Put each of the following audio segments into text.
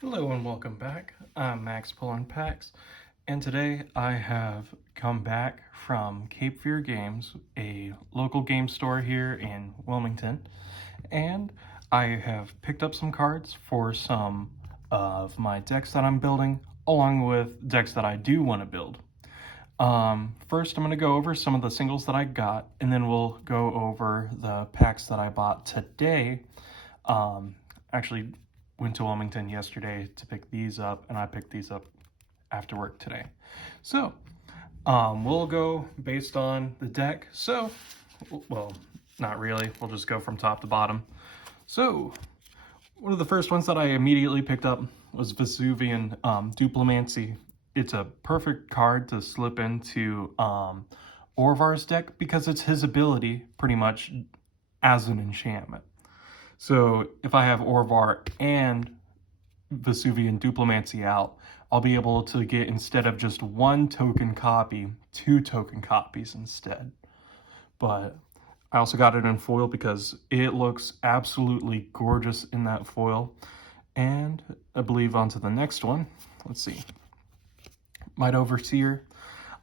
Hello and welcome back. I'm Max Pullen Packs, and today I have come back from Cape Fear Games, a local game store here in Wilmington, and I have picked up some cards for some of my decks that I'm building, along with decks that I do want to build. First, I'm going to go over some of the singles that I got, and then we'll go over the packs that I bought today. Actually, went to Wilmington yesterday to pick these up, and I picked these up after work today. So, we'll go based on the deck. So, well, not really. We'll just go from top to bottom. So, one of the first ones that I immediately picked up was Vesuvian Duplimancy. It's a perfect card to slip into Orvar's deck because it's his ability pretty much as an enchantment. So if I have Orvar and Vesuvian Duplimancy out, I'll be able to get, instead of just one token copy, 2 token copies instead. But I also got it in foil because it looks absolutely gorgeous in that foil. And I believe on to the next one. Let's see. Might Overseer.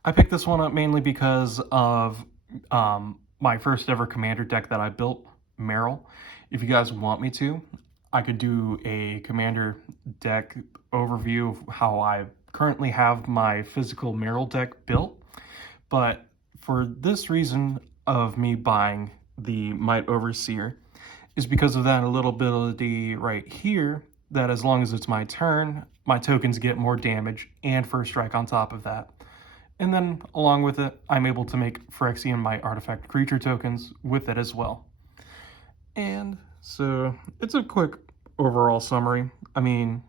I picked this one up mainly because of my first ever commander deck that I built, Merrill. If you guys want me to, I could do a commander deck overview of how I currently have my physical Merrill deck built. But for this reason of me buying the Might Overseer is because of that little ability right here, that as long as it's my turn, my tokens get more damage and first strike on top of that. And then along with it, I'm able to make Phyrexian Might artifact creature tokens with it as well. And so it's a quick overall summary. I mean,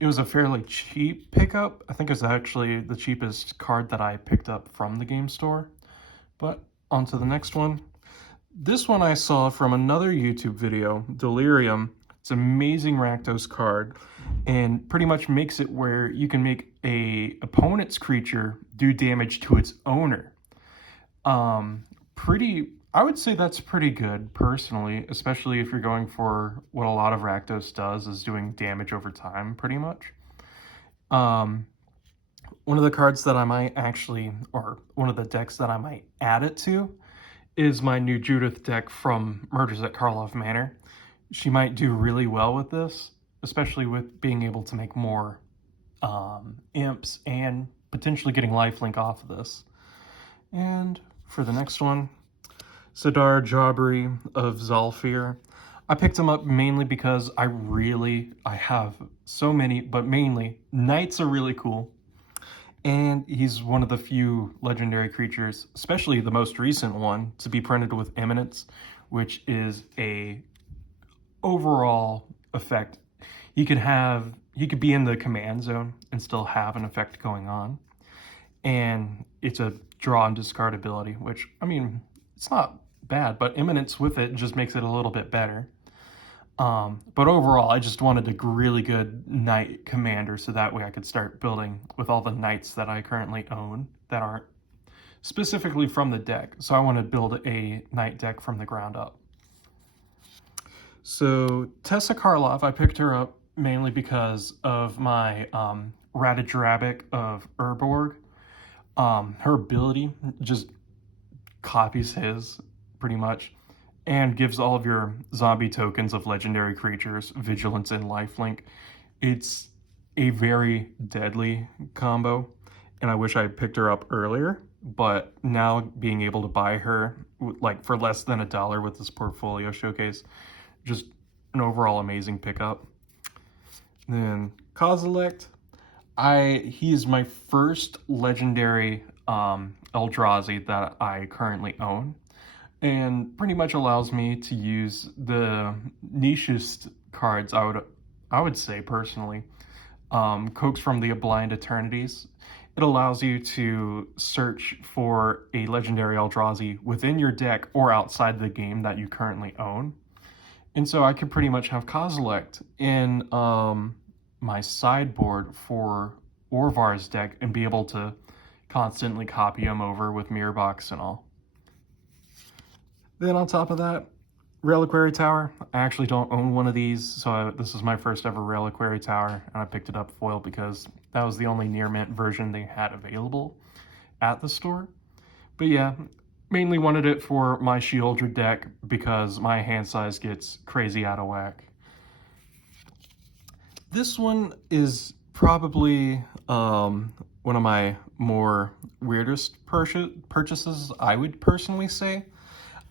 it was a fairly cheap pickup. I think it's actually the cheapest card that I picked up from the game store. But on to the next one. This one I saw from another YouTube video, Delirium. It's an amazing Rakdos card and pretty much makes it where you can make a opponent's creature do damage to its owner. I would say that's pretty good personally, especially if you're going for what a lot of Rakdos does, is doing damage over time pretty much. One of the cards that I might actually, or one of the decks that I might add it to, is my new Judith deck from Murders at Karlov Manor. She might do really well with this, especially with being able to make more imps and potentially getting lifelink off of this. And for the next one, Sidar Jabri of Zalfir. I picked him up mainly because I have so many, but mainly knights are really cool. And he's one of the few legendary creatures, especially the most recent one, to be printed with Eminence, which is a overall effect. He could be in the command zone and still have an effect going on. And it's a draw and discard ability, which, I mean, it's not bad, but Eminence with it just makes it a little bit better. But overall, I just wanted a really good knight commander so that way I could start building with all the knights that I currently own that aren't specifically from the deck. So I want to build a knight deck from the ground up. So Tessa Karlov, I picked her up mainly because of my Ratadrabik of Urborg. Her ability just copies his pretty much and gives all of your zombie tokens of legendary creatures vigilance and lifelink. It's a very deadly combo, and I wish I had picked her up earlier, but now being able to buy her like for less than $1 with this portfolio showcase, just an overall amazing pickup. Then Kozilek, he is my first legendary Eldrazi that I currently own, and pretty much allows me to use the nichest cards, I would say personally. Coax from the Blind Eternities. It allows you to search for a legendary Eldrazi within your deck or outside the game that you currently own. And so I could pretty much have Kozilek in my sideboard for Orvar's deck and be able to constantly copy him over with Mirror Box and all. Then on top of that, Reliquary Tower. I actually don't own one of these, so this is my first ever Reliquary Tower, and I picked it up foil because that was the only near mint version they had available at the store. But yeah, mainly wanted it for my Sheoldred deck because my hand size gets crazy out of whack. This one is probably one of my more weirdest purchases, I would personally say.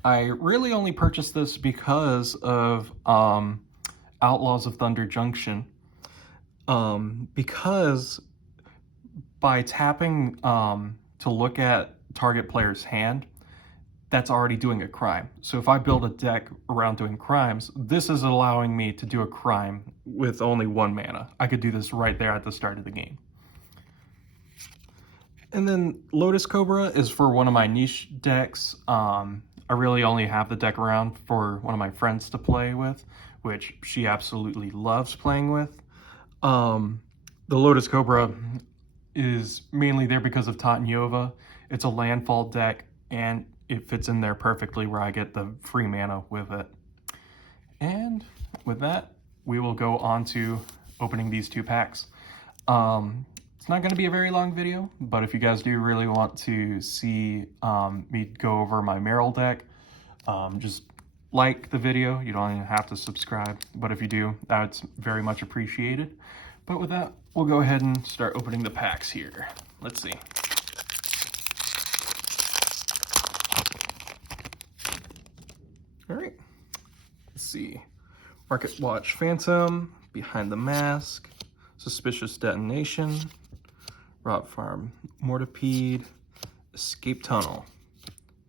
I really only purchased this because of Outlaws of Thunder Junction. Because by tapping to look at target player's hand, that's already doing a crime. So if I build a deck around doing crimes, this is allowing me to do a crime with only 1 mana. I could do this right there at the start of the game. And then Lotus Cobra is for one of my niche decks. I really only have the deck around for one of my friends to play with, which she absolutely loves playing with. The Lotus Cobra is mainly there because of Totnyova. It's a landfall deck, and it fits in there perfectly where I get the free mana with it. And with that, we will go on to opening these 2 packs. It's not going to be a very long video, but if you guys do really want to see me go over my Merrill deck, just like the video. You don't even have to subscribe, but if you do, that's very much appreciated. But with that, we'll go ahead and start opening the packs here. Let's see. All right, let's see. Market Watch Phantom, Behind the Mask, Suspicious Detonation, Rot Farm Mortipede, Escape Tunnel,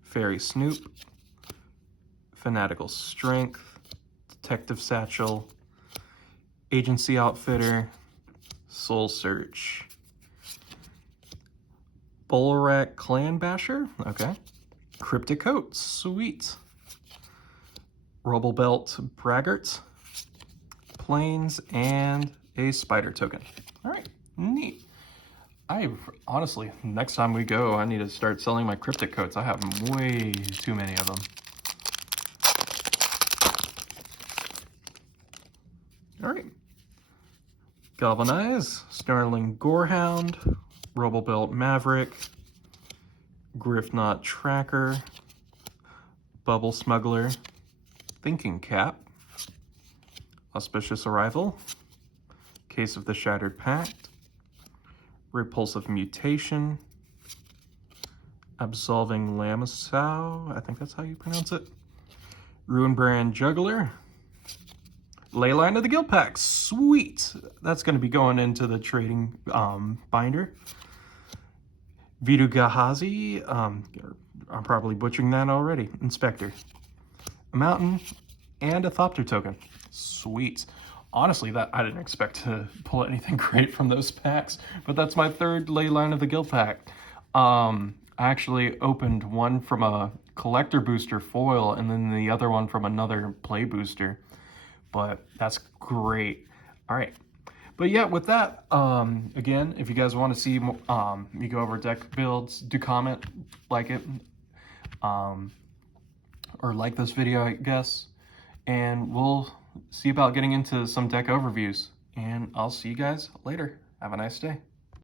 Fairy Snoop, Fanatical Strength, Detective Satchel, Agency Outfitter, Soul Search, Bulrak Clan Basher, okay, Cryptic Coat, sweet, Rubblebelt Braggart, Plains, and a Spider Token. All right, neat. Honestly, next time we go, I need to start selling my Cryptic Coats. I have way too many of them. All right. Galvanize, Snarling Gorehound, Rubblebelt Maverick, Griffknot Tracker, Bubble Smuggler, Thinking Cap, Auspicious Arrival, Case of the Shattered Pact, Repulsive Mutation, Absolving Lamisau, I think that's how you pronounce it, Ruinbrand Juggler, Leyline of the Guild Pack, sweet! That's going to be going into the trading binder. Vidu Gahazi, I'm probably butchering that already, Inspector, a Mountain, and a Thopter Token, sweet. Honestly, that I didn't expect to pull anything great from those packs, but that's my 3rd Leyline of the Guild pack. I actually opened one from a collector booster foil and then the other one from another play booster, but that's great. All right, but yeah, with that, again, if you guys want to see me go over deck builds, do comment, like it, or like this video, I guess, and we'll see about getting into some deck overviews, and I'll see you guys later. Have a nice day.